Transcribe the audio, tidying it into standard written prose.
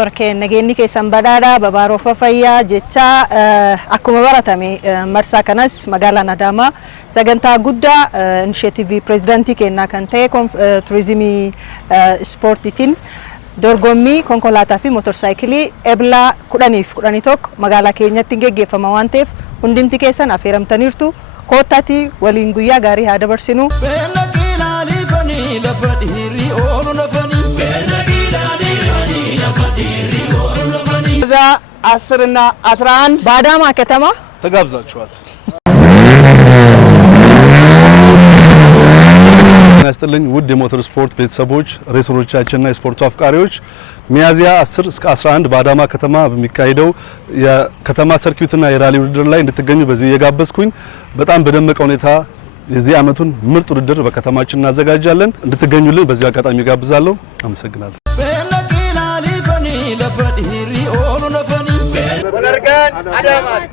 warkeen nageenni keessan badhaadha babaaroofa fayyaa jecha akkuma baratame marsaa kanas magaalaa Adaamaa sagantaa guddaa initiative prezidentii kennaa kan ta'e turizimii ispoortiitiin dorgommii konkolaataa fi motorsaayikilii eblaa 11 magaalaa keenyatti geggeeffama waan ta'eef hundumti keessan affeeramtaniirtu koottati waliin guyyaa gaarii haa dabarsinu. አስርና 11 በአዳማ ከተማ ተጋብዛችኋል። ያስተልኝ ውድ የሞተር ስፖርት ቤተሰቦች ሬሰሮቻችንና የስፖርቱ አፍቃሪዎች ሚያዚያ 10 እስከ 11 በአዳማ ከተማ በሚካሄደው የከተማ ሰርኪዩትና የራሊ ውድድር ላይ እንድትገኙ በዚህ የጋበዝኩኝ በጣም በደመቀ ሁኔታ የዚህ አመቱን ምርጥ ውድድር በከተማችን እናዘጋጃለን። እንድትገኙልን በዚህ አጋጣሚ ጋብዛለሁ። አመሰግናለሁ። لفديري أولو نفني ونرجان أدامات